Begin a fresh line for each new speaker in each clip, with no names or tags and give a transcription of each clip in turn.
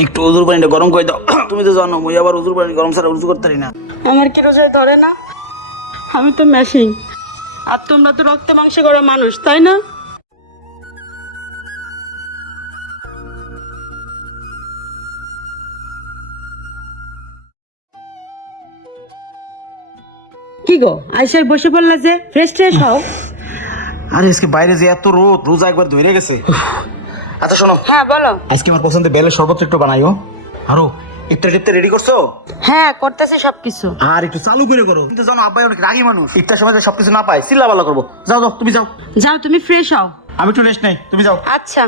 একটু উজুর পানিটা গরম করে দাও। তুমি তো জানো মুই আবার উজুর পানি গরম ছাড়া উজু করতে পারি না।
আমার কি রোজায় ধরে না? আমি তো মেশিন আর তোমরা তো রক্ত মাংস করা মানুষ তাই না? কি গো আইসাই বসে পড়লা যে ফ্রেশ ট্রেশ হও।
আরে আজকে বাইরে যে এত রোদ রোজা একবার ধরে গেছে। আচ্ছা শোনো।
হ্যাঁ বলো।
আজকে আমার পছন্দের বেলের শরবত একটু বানাইও। আরও ইফতার টিফতার রেডি করছ?
হ্যাঁ করতেছে সবকিছু।
আর একটু চালু করে করো। কিন্তু জানো আব্বাই অনেক রাগী মানুষ। ইফতার সময় যে সবকিছু না পায় চিল্লা বালা করব। যাও যাও তুমি যাও।
যাও তুমি ফ্রেশ হও।
আমি একটু রেস্ট নেই তুমি যাও।
আচ্ছা।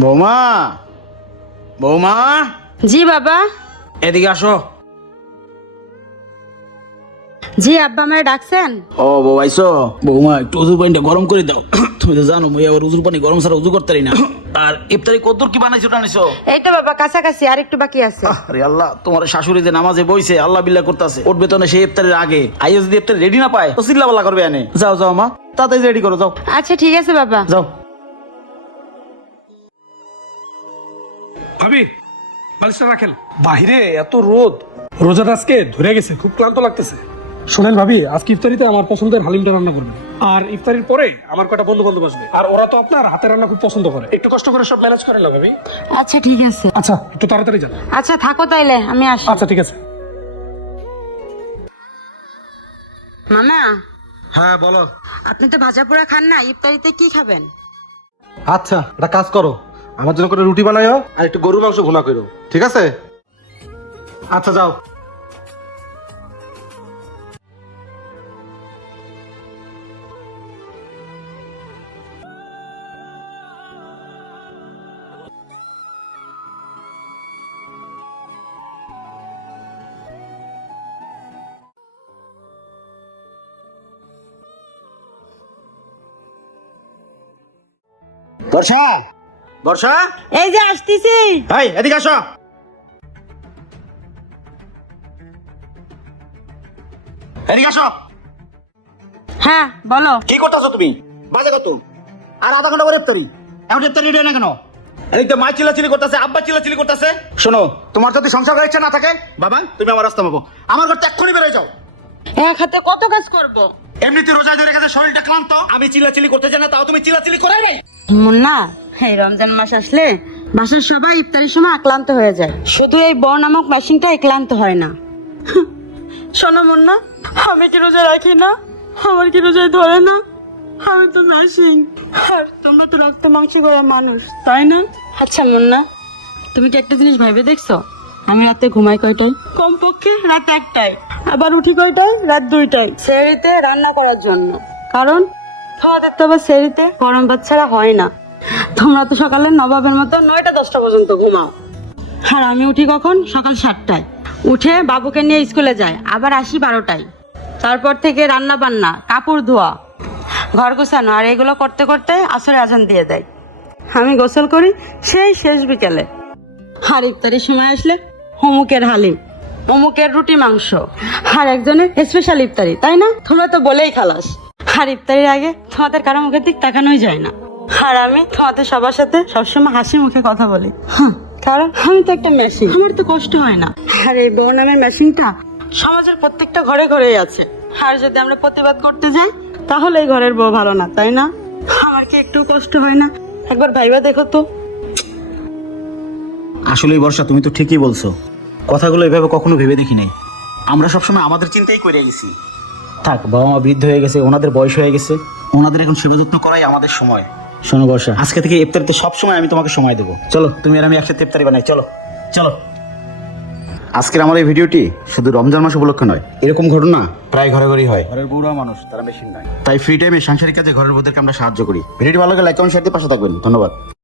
বৌমা বৌমা।
জি বাবা।
এদিকে আসো।
জি আব্বা আমারে ডাকছেন?
ও বউ আইসো বৌমা একটু উজুর পানিটা গরম করে দাও। তুমি তো জানো মুই আবার উজুর পানি গরম ছাড়া উজু করতে পারি না। আর ইফতারি কদ্দুর কি বানাইছো টানাইছো
এই তো বাবা কাছাকাছি আর একটু বাকি আছে।
আরে আল্লাহ তোমার শাশুড়ি যে নামাজে বইছে আল্লাহ বিল্লাহ করতেছে। উঠবে তো না সেই ইফতারের আগে। আইও যদি ইফতার রেডি না পায় তো চিল্লা বাল্লা করবে এনে। যাও যাও মা তাড়াতাড়ি রেডি করো যাও।
আচ্ছা ঠিক আছে বাবা।
যাও।
ভাবি বালিশটা রাখেন। বাহিরে এত রোদ। রোজাটা আজকে ধরে গেছে খুব ক্লান্ত লাগতেছে। শোনেন ভাবি আজকে ইফতারিতে আমার পছন্দের হালিমটা রান্না করবেন আর ইফতারির পরে আমার কটা বন্ধু বান্ধব আসবে। আর ওরা তো আপনার হাতের রান্না খুব পছন্দ করে। একটু কষ্ট করে সব ম্যানেজ করে না ভাবি।
আচ্ছা ঠিক আছে।
আচ্ছা একটু তাড়াতাড়ি যান।
আচ্ছা থাকো তাইলে আমি আসি।
আচ্ছা ঠিক আছে।
মামা?
হ্যাঁ বলো।
আপনি তো ভাজা পোড়া খান না ইফতারিতে কি খাবেন?
আচ্ছা একটা কাজ করো। আমার জন্য করে রুটি বানাইও আর একটু গরুর মাংস ভুনা করো ঠিক আছে? আচ্ছা যাও।
বর্ষা? বর্ষা?
এই যে আসতেছি।
এই এদিকে আসো। এদিকে আসো।
হ্যাঁ বলো।
কি করতেছো তুমি? বাজে কত আর আধা ঘণ্টা পরে ইফতারি। এখন ইফতারি রেডি না কেন? এই তো মা চিল্লাচিল্লি করতেছে আব্বা চিল্লাচিল্লি করতেছে। শোনো তোমার যদি সংসার করার ইচ্ছা না থাকে বাবা তুমি আমার রাস্তা পাবো আমার ঘর এক্ষুনি বেরোয় যাও।
এক হাতে কত কাজ করব?
এমনিতে রোজা ধরে গেছে শরীরটা ক্লান্ত। আমি চিল্লাচিল্লি করতে চাই না তাও তুমি চিল্লাচিল্লি করাই নাই?
মুন্না এই রমজান মাস আসলে বাসার সবাই ইফতারির সময় আক্লান্ত হয়ে যায়। শুধু এই বর নামক মেশিনটা ক্লান্ত হয় না। শোনো মুন্না আমি কি রোজা রাখি না? আমার কি রোজায় ধরে না? আমি তো মেশিন। আর তোমরা তো রক্ত মাংস করা মানুষ তাই না? আচ্ছা মুন্না তুমি কি একটা জিনিস ভাইবে দেখছ? আমি রাতে ঘুমাই কয়টায়? কমপক্ষে রাত একটায় আবার উঠি কয়টায়? রাত দুইটায়। সেরিতে রান্না করার জন্য। কারণ তোমাদের তো আবার সেরিতে, গরম ভাত ছাড়া হয় না। তোমরা তো সকালে নবাবের মতো নয়টা দশটা পর্যন্ত ঘুমাও। আর আমি উঠি কখন? সকাল সাতটায়। উঠে বাবুকে নিয়ে স্কুলে যায় আবার আসি বারোটায়। তারপর থেকে রান্না বান্না কাপড় ধোয়া, ঘর গোছানো, আর এগুলো করতে করতে আসরে আজান দিয়ে দেয়। আমি গোসল করি সেই শেষ বিকেলে। আর ইফতারির সময় আসলে অমুকের হালিম, অমুকের রুটি মাংস। আর একজনের স্পেশাল ইফতারি, তাই না? তোমরা তো বলেই খালাস। আর ইফতারির আগে তোমাদের কারও মুখের দিক তাকানোই যায় না। আর আমি তোমাদের সবার সাথে সবসময় হাসি মুখে কথা বলি। হ্যাঁ, কারণ আমি তো একটা মেশিন আমার তো কষ্ট হয় না। আর এই বউ নামের মেশিনটা সমাজের প্রত্যেকটা ঘরে ঘরেই আছে। আর যদি আমরা প্রতিবাদ করতে যাই তাহলে এই ঘরের বউ ভালো না তাই না? আমার কি একটু কষ্ট হয় না? একবার ভাইবা দেখো তো।
আসলে বর্ষা তুমি তো ঠিকই বলছো। কথাগুলো এভাবে কখনো ভেবে দেখি নাই। আমরা সবসময় আমাদের চিন্তাই করে গেছি। থাক বাবা মা বৃদ্ধ হয়ে গেছে ওনাদের বয়স হয়ে গেছে। ওনাদের এখন সেবা যত্ন করাই আমাদের সময়। শোনো বর্ষা আজকে থেকে ইফতারিতে সব সময় আমি তোমাকে সময় দেবো। চলো। তুমি আর আমি একসাথে ইফতারি বানাই চলো। চলো। আজকের আমার এই ভিডিওটি শুধু রমজান মাস উপলক্ষে নয় এরকম ঘটনা প্রায় ঘরে ঘরেই হয়। ঘরের বউরা মানুষ তারা বেশি নয়। তাই ফ্রি টাইমে সাংসারিক কাজে ঘরের বউদেরকে আমরা সাহায্য করি। ভিডিওটি ভালো লাগে লাইক কমেন্ট শেয়ার দিয়ে পাশে থাকবেন। ধন্যবাদ।